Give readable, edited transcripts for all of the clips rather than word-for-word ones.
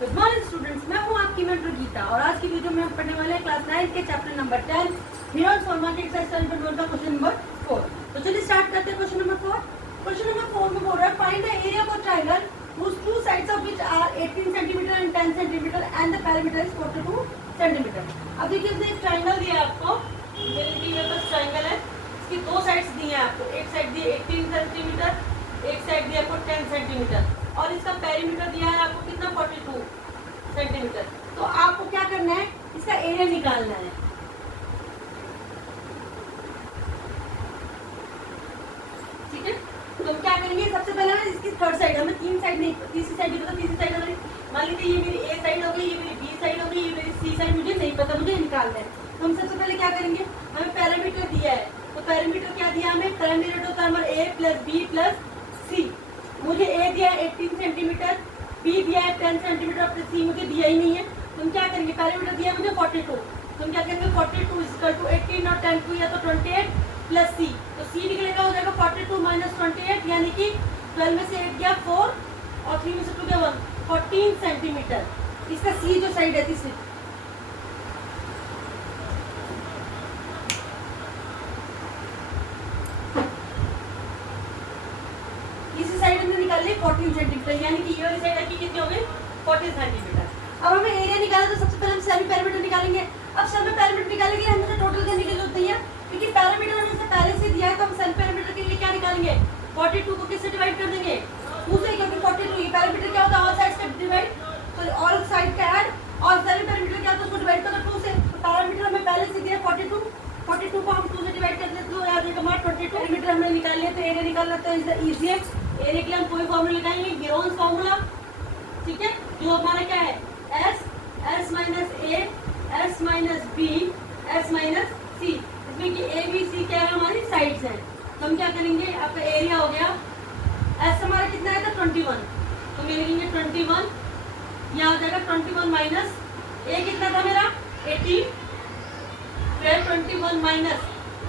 Good morning students, मैं हूँ आपकी मेंटर गीता और आज की वीडियो में हम पढ़ने वाले हैं क्लास 9 के chapter number 10 neurons format exercise 7.1 का क्वेश्चन नंबर 4। तो चलिए स्टार्ट करते हैं क्वेश्चन नंबर 4। क्वेश्चन नंबर 4 में बोल रहा है find the area of a triangle whose two sides of which are 18 cm and 10 cm and the perimeter is 42 cm। अब देखिए इसने एक ट्रायंगल दिया है आपको, मेरे पास ट्रायंगल है, इसकी दो साइड्स दी हैं आपको, एक साइड दी 18 cm, एक साइड दिया आपको 10 cm और इसका पेरीमीटर दिया है आपको कितना 42 सेंटीमीटर। तो आपको क्या करना है, इसका एरिया निकालना है। ठीक है, तो हम क्या करेंगे, सबसे पहले ना इसकी थर्ड साइड, हमें तीन साइड नहीं, तीसरी साइड भी पता, तीसरी साइड हमारी मान लीजिए ये मेरी ए साइड हो गई, ये मेरी बी साइड हो गई, ये मेरी सी साइड, मुझे नहीं पता, मुझे निकालना है। तो हम सबसे पहले क्या करेंगे, हमें पैरामीटर दिया है, तो पैरामीटर क्या दिया हमें, पैरामीटर होता है हमारा ए प्लस बी प्लस सी। मुझे ए दिया है 18 सेंटीमीटर, बी दिया है 10 सेंटीमीटर और सी मुझे दिया ही नहीं है। तुम क्या करेंगे, पैरामीटर दिया मुझे 42, तुम क्या करेंगे 42 इक्वल टू 18 और 10 टू या तो 28 प्लस सी, तो सी निकलेगा हो जाएगा 42 माइनस 28 यानी कि 12 में से 8 गया 4 और 3 में से 2 गया 1, 14 सेंटीमीटर। इसका सी जो साइड है तीसरी, इसी साइड में निकाल ली 14 सेंटीमीटर यानी कि ये वाली साइड आपकी कितनी हो गई 40 सेंटीमीटर। अब हमें एरिया निकालना, तो सबसे पहले हम सेमी पैरामीटर निकालेंगे। अब सेमी पैरामीटर निकालने के लिए हमें टोटल करने की जरूरत नहीं है, क्योंकि पैरामीटर हमें से पहले से दिया है। तो हम सेमी पैरामीटर के लिए क्या निकालेंगे, 42 को किससे डिवाइड कर देंगे 2 से, क्योंकि 42 ये पैरामीटर क्या होता है ऑल साइड्स का डिवाइड, तो ऑल साइड का ऐड, और सेमी पैरामीटर क्या होता है उसको डिवाइड करो 2 से। तो पैरामीटर हमें पहले से दिया 42, 42 को हम 2 से डिवाइड कर देते तो आ जाएगा हमारा 22। पैरामीटर हमने निकाल लिया, तो एरिया निकालना तो इज द इजीएस्ट। एरिया के लिए हम कोई फॉर्मूला लगाएंगे, गिरोन्स फॉर्मूला। ठीक है, जो हमारा क्या है S, S minus A, S minus B, S minus C. इसमें कि ए बी सी क्या है हमारी साइड्स हैं। तो हम क्या करेंगे, आपका एरिया हो गया एस हमारा कितना है तो 21, तो ये लिखेंगे 21, यहाँ हो जाएगा 21 माइनस ए कितना था मेरा 18, फिर 21 माइनस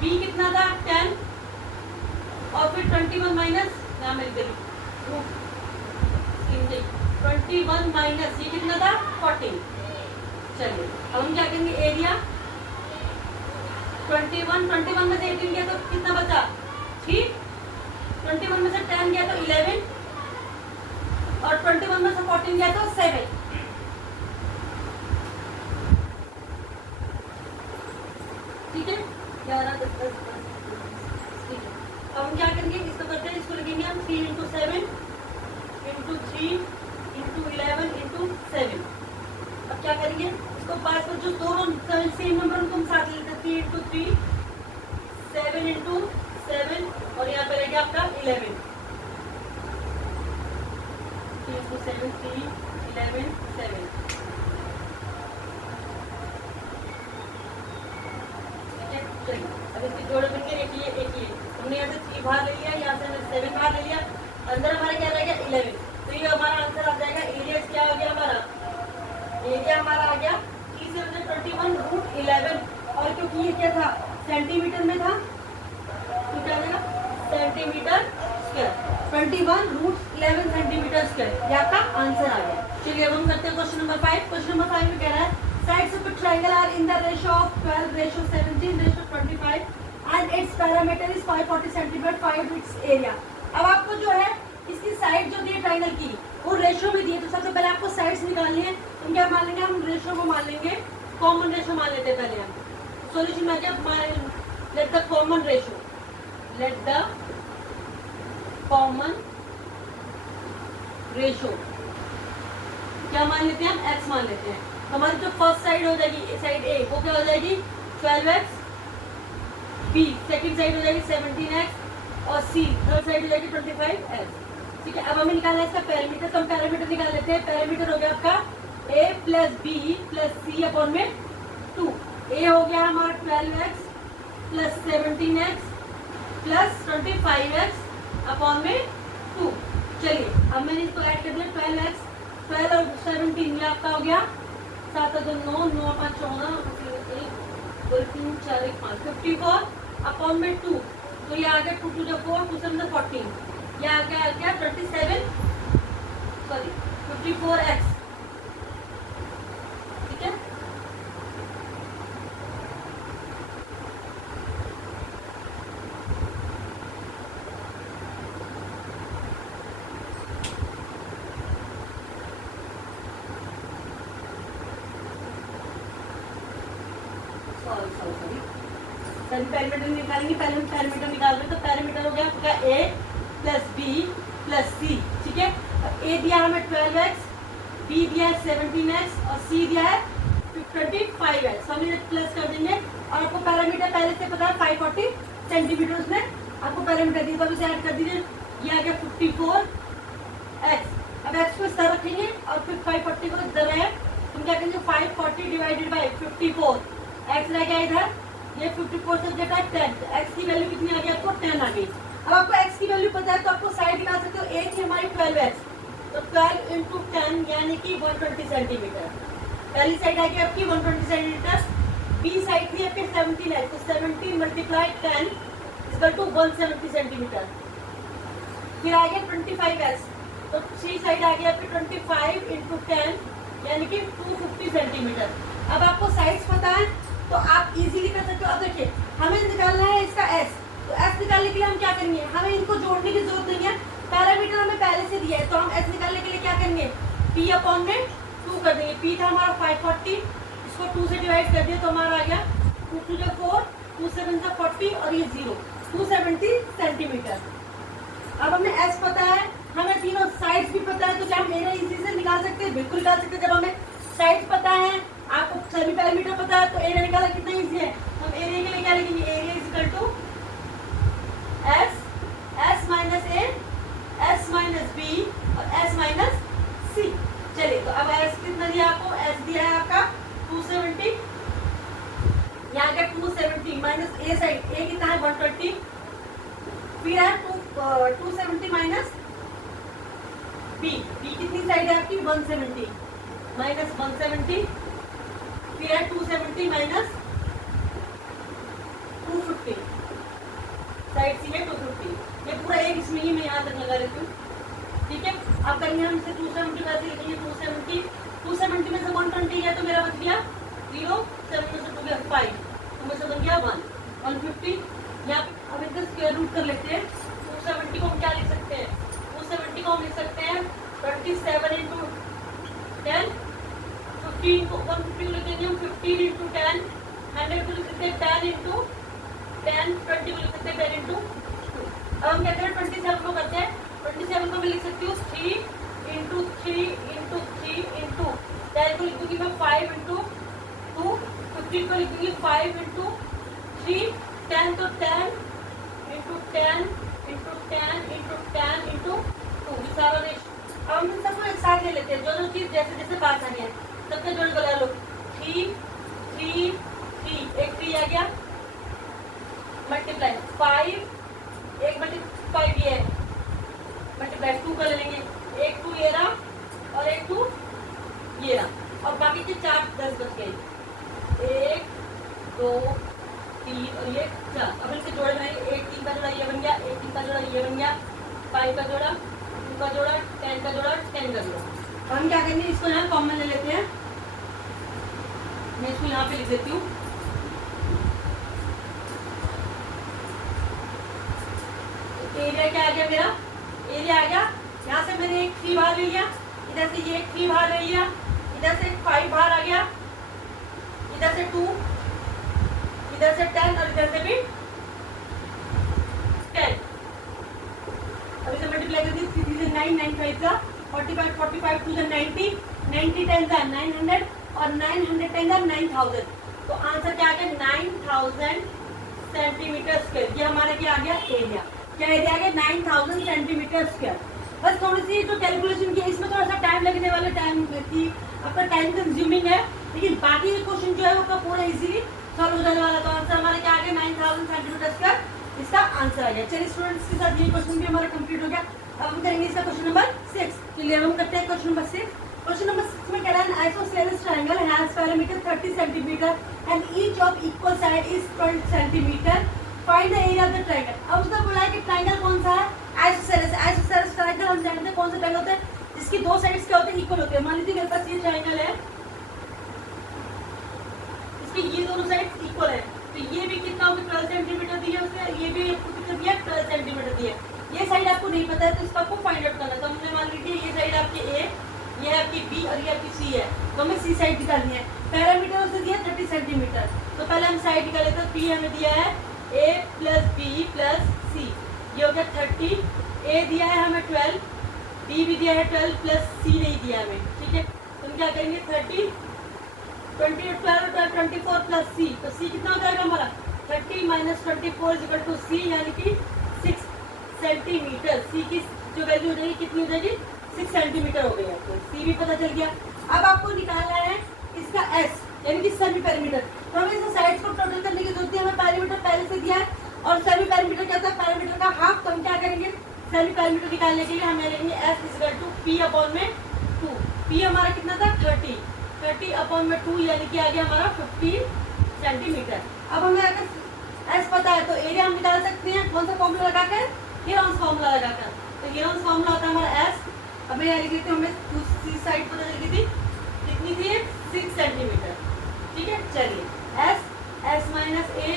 बी कितना था 10 और फिर 21 माइनस यहाँ मेरी गली 21 माइनस ये कितना था 14। चलिए अब हम क्या करेंगे, एरिया 21 में से 18 गया तो कितना बचा 3, 21 में से 10 गया तो 11 और 21 में से 14 गया तो 7। ठीक है, 11 10 10 ठीक है। अब हम क्या करेंगे, इसको करते हैं, इसको लिखेंगे हम 3 इंटू 7 इंटू 3 इंटू 11 इंटू 7। अब क्या करेंगे, इसको पास में जो दोनों सेम नंबर उनको हम साथ लेते हैं, 3 इंटू 3 7 इंटू 7 और यहाँ पर रहेगा आपका 11, 3 इंटू 7 3 11 7। ठीक है, चलिए अब इसके जोड़े बनके एक ये हमने यहाँ से 3 बाहर ले लिया, यहाँ से हमने 7 बाहर ले लिया, अंदर हमारा क्या रहेगा 11। तो ये हमारा आंसर आ जाएगा, एरिया क्या आ गया हमारा, एरिया हमारा आ गया 3 से 21 रूट 11, और क्योंकि ये क्या था सेंटीमीटर में था तो क्या आ जाएगा centimetre square, 21 root 11 centimetre square, ये आपका आंसर आ गया। चलिए अब हम करते हैं क्वेश्चन नंबर 5। क्वेश्चन नंबर 5 में कह रहा है sides of a triangle are in the ratio of 12:17:25 and its parameter is 540 cm, find its area। अब आपको जो है इसकी साइड जो दी है ट्रायंगल की वो रेशियो में दी है, तो सबसे पहले आपको साइड्स निकालनी है। तो क्या मान लेंगे, हम रेशियो को मान लेंगे, कॉमन रेशियो मान लेते हैं पहले हम। सॉल्यूशन में क्या, let the common ratio, let the common ratio क्या मान लेते हैं हम, x मान लेते हैं। हमारी जो फर्स्ट साइड हो जाएगी साइड ए, वो क्या हो जाएगी 12x, बी सेकंड साइड हो जाएगी 17x और सी थर्ड साइड हो जाएगी 25x। ठीक है, अब हमें निकालना है इसका पैरामीटर, तो हम पैरामीटर निकाल लेते हैं। पैरामीटर हो गया आपका a plus B plus C upon में 2। ए हो गया हमारा 12x plus 17x plus 25x upon में 2। चलिए अब मैंने इसको ऐड कर दिया 12x, 12 और 17 ये आपका हो गया 7 2 9 9 5 14 1 3 4 1 5 54 अपॉन में 2, तो ये आ गया 2 2 4 2 7 14, ये आ गया 27 सॉरी 54x सॉरी सभी पैरामीटर निकालेंगे। पहले हम पैरामीटर निकाल रहे हैं, तो पैरामीटर हो गया आपका a plus b plus c, ठीक है। अब a दिया हमें 12x, b दिया है 17x और c दिया है 25x। हम इन्हें प्लस कर देंगे और आपको पैरामीटर पहले से पता है 540 सेंटीमीटर उसमें आपको पैरामीटर दिया, तो इसे ऐड कर दीजिए। ये आ गया 54x। अब x को इस तरह रखेंगे और फिर 540 को इधर है, तुम क्या करेंगे 540 डिवाइडेड बाई 54, x रह गया इधर, ये 54 से घटा 10, x की वैल्यू कितनी आ गई आपको 10 आ गई। अब आपको x की वैल्यू पता है तो आपको साइड निकाल सकते हो। a थी हमारी 12x, तो 12 इंटू 10 यानी कि 120 सेंटीमीटर। पहली साइड आ गई आपकी 120 सेंटीमीटर, b साइड थी आपकी 17x, तो 17 मल्टीप्लाई 10 इक्वल टू 170 सेंटीमीटर। फिर आ गया 25x, तो सी साइड आ गया आपकी 25 इंटू 10 यानी कि 250 सेंटीमीटर। अब आपको साइड्स पता है तो आप इजीली कर सकते हो। अब देखिए हमें निकालना है इसका s, तो s निकालने के लिए हम क्या करेंगे, हमें इनको जोड़ने की जरूरत नहीं है, पैरामीटर हमें पहले से दिया है, तो हम s निकालने के लिए क्या करेंगे p अपॉन में 2 कर देंगे। p था हमारा 540, इसको 2 से डिवाइड कर दिया तो हमारा आ गया 2 2 जा 4, 2 7 जा 40 और ये 0, 270 सेंटीमीटर। अब हमें s पता है, हमें तीनों साइड्स भी पता है, तो क्या हम एरिया इजी से निकाल सकते हैं? बिल्कुल निकाल सकते हैं। जब हमें साइड्स पता है, आपको सभी पैरामीटर पता है, तो एरिया निकालना कितना इजी है। हम एरिया के लिए क्या लिखेंगे, area is equal to s minus a, s minus b और s माइनस c। चलिए तो अब s कितना दिया आपको, s दिया है आपका 270, यहाँ का 270 माइनस a साइड, a कितना है 120, फिर है 270 माइनस b, b कितनी साइड है आपकी 170 माइनस 170, फिर है 270 माइनस 250, साइड सी है 250, ये पूरा एक इसमें ही मैं यहाँ तक लगा लेती हूँ, ठीक है। अब करेंगे हम इसे 270 कैसे लिखेंगे, 270 में से 120 है तो मेरा बच गया 0, 7 में से 2 गया 5, तो में से बन गया 1, 150। यहाँ अब इनका स्क्वायर रूट कर लेते हैं। 270 को हम क्या लिख सकते हैं, 270 को हम लिख सकते हैं 27 इंटू 10, 15 को 150 को लिख देंगे हम 15 इंटू 10, 100 को लिख सकते हैं 10 इंटू 10, 20 को लिख सकते हैं 10 इंटू 2। अब हम क्या करें 27 को करते हैं, 27 को मैं लिख सकती हूँ 3 इंटू 3 इंटू 3 इंटू 10 को लिख दूंगी मैं 5 इंटू 2, 15 को लिख दूंगी 5 इंटू 3, 10 तो 10 इंटू 10 इंटू 10 इंटू 10 इंटू 2, सारा नहीं। अब हम इन सबको एक साथ ले लेते हैं, जो जो चीज़ जैसे जैसे पास आ रही है सबके जोड़ को लगा लो। 3 3 3, एक 3 आ गया, मल्टीप्लाई 5, एक मल्टीप्लाई ये है, मल्टीप्लाई 2 कर लेंगे, एक 2 ये रहा और एक 2 ये रहा, और बाकी के 4 10 बच गए, 1 2 3 और ये 4। अब इनके जोड़े बनाएंगे, 1 3 का जोड़ा ये बन गया, 1 3 का जोड़ा ये बन गया, 5 का जोड़ा, 2 का जोड़ा, 10 का जोड़ा, 10 का जोड़ा। अब हम क्या करेंगे, इसको यहाँ कॉमन ले लेते हैं, मैं इसको यहाँ पे लिख देती हूँ। एरिया क्या आ गया मेरा, एरिया आ गया, यहाँ से मैंने एक 3 बाहर ले लिया, इधर से ये एक 3 बाहर ले लिया, इधर से 5 बाहर आ गया, इधर से 2, इधर से 10 और इधर से भी 10। अब इसे मल्टीप्लाई कर दी, 3 से 9, 9 5 जा 45, 45 2 जा 90, 90 10 जा 900 और 900 10 जा 9000। तो आंसर क्या आ गया 9000 सेंटीमीटर स्क्वायर। ये हमारा क्या आ गया एरिया, क्या एरिया आ गया 9000 सेंटीमीटर स्क्वायर। बस थोड़ी सी जो कैलकुलेशन की इसमें थोड़ा सा टाइम लगने वाला, टाइम की आपका टाइम कंज्यूमिंग है, लेकिन बाकी क्वेश्चन जो है वो पूरा इजीली सॉल्व हो जाने वाला। तो आंसर हमारा क्या आ गया 9000 सेंटीमीटर स्क्वायर, इसका आंसर आ गया। चलिए स्टूडेंट्स के साथ ये क्वेश्चन भी हमारा कंप्लीट हो गया। अब हम करेंगे इसका क्वेश्चन नंबर 6। चलिए हम करते हैं क्वेश्चन नंबर 6। क्वेश्चन नंबर 6 में कह रहा है isosceles triangle has parameter 30 centimetre and each of equal side is 12 centimetre, find the area of the triangle. अब उसने बोला है कि ट्रायंगल कौन सा है, आइसोसेलेस। आइसोसेलेस ट्रायंगल हम जानते हैं कौन सा ट्रायंगल होता है जिसकी दो साइड्स क्या होते हैं इक्वल होते हैं। मान लीजिए मेरे पास ये ट्रायंगल है, इसकी ये दोनों साइड्स इक्वल है, तो ये भी कितना होगा 12 सेंटीमीटर दिया उसने, ये भी कितना दिया 12 सेंटीमीटर दिया। ये साइड आपको नहीं पता है तो इसका आपको फाइंड आउट करना है। तो हमने मान लीजिए ये साइड आपकी ए, ये है आपकी बी और ये आपकी सी है, तो हमें सी साइड निकालनी है। पैरामीटर उसने दिया 30 सेंटीमीटर, तो पहले हम साइड निकाल लेते हैं। पी हमें दिया है a प्लस बी प्लस सी, ये हो गया 30। a दिया है हमें 12, b भी दिया है 12 प्लस c नहीं दिया हमें, ठीक है। तो हम क्या करेंगे 30 20 12 24 प्लस c, तो c कितना हो जाएगा हमारा 30 minus 24 is equal to c, यानी कि 6 सेंटीमीटर। c की जो वैल्यू हो जाएगी कितनी हो जाएगी 6 सेंटीमीटर हो गई आपको, c भी पता चल गया। अब आपको निकालना है इसका s यानी कि सेमी पेरीमीटर। तो हमें इस साइड्स को टोटल करने की जरूरत है, हमें पेरीमीटर पहले से दिया है और सेमी पेरीमीटर क्या होता है पेरीमीटर का हाफ। तो हम क्या करेंगे सेमी पेरीमीटर निकालने के लिए हमें लेंगे s is equal to p upon में 2। p हमारा कितना था 30 अपॉन में 2 यानी कि आ गया हमारा 15 सेंटीमीटर। अब हमें अगर s पता है तो एरिया हम निकाल सकते हैं, कौन सा फॉर्मूला लगाकर हेरोन्स फॉर्मूला लगाकर। तो हेरोन्स फॉर्मूला होता है हमारा s। अब मैं लिख लेती हूँ, हमें दूसरी साइड पता चल गई थी कितनी थी 6 सेंटीमीटर, ठीक है। चलिए s minus a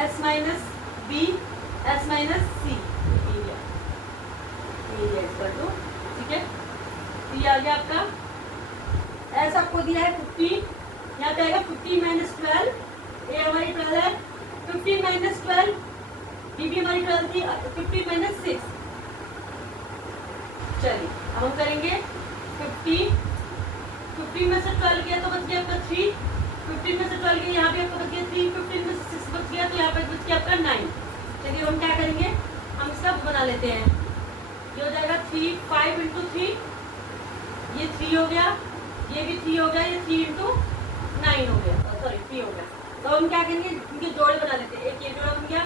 s minus b s minus c area equal to, ठीक है। तो ये आ गया आपका s आपको दिया है 15, यहाँ पे आएगा 15 माइनस 12, a हमारी 12 है, 15 माइनस 12, b भी हमारी 12 थी, 15 माइनस 6। चलिए अब हम करेंगे 15 में से 12 गया तो बच गया आपका 3, 15 में से 12 गया यहाँ पे आपका बच गया 3, 15 में से 6 बच गया तो यहाँ पे बच गया आपका 9। चलिए हम क्या करेंगे हम सब बना लेते हैं। ये हो जाएगा 3 5 इंटू 3, ये 3 हो गया, ये भी 3 हो गया, ये 3 इंटू 9 हो गया, सॉरी 3 हो गया। तो हम क्या करेंगे इनके जोड़े बना लेते हैं। एक ये जोड़ा बन गया,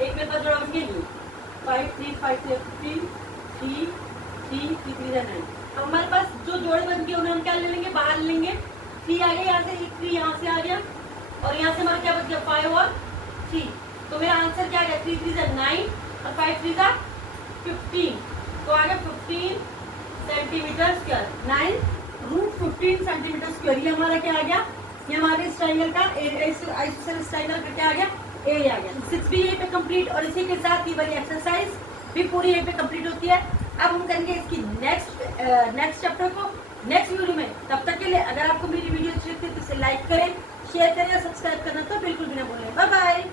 एक मेरे पास जोड़ा बन गया ये 5 3 5 15 3 3 3 9। अब हमारे पास जो जोड़े बन गए उन्हें हम क्या ले लेंगे बाहर ले लेंगे। 3 आ गया यहाँ से, 3 यहाँ से आ गया और यहाँ से हमारा क्या बच गया 5 और 3। तो मेरा आंसर क्या आ गया 3 3 9 और 5 3 15। तो आ गया 15 सेंटीमीटर स्क्वायर, 9√15 सेंटीमीटर स्क्वायर। ये हमारा क्या आ गया, ये हमारे इस ट्रायंगल का आइसोसेलेस ट्रायंगल का क्या आ गया एरिया आ गया। 6 भी यहीं पे कंप्लीट और इसी के साथ ये वाली एक्सरसाइज भी पूरी यहीं पे कंप्लीट होती है। अब हम करेंगे इसकी नेक्स्ट चैप्टर को नेक्स्ट वीडियो में। तब तक के लिए अगर आपको मेरी वीडियो अच्छी लगती है तो इसे लाइक करें, शेयर करें और सब्सक्राइब करना तो बिल्कुल भी ना भूलें। Bye bye.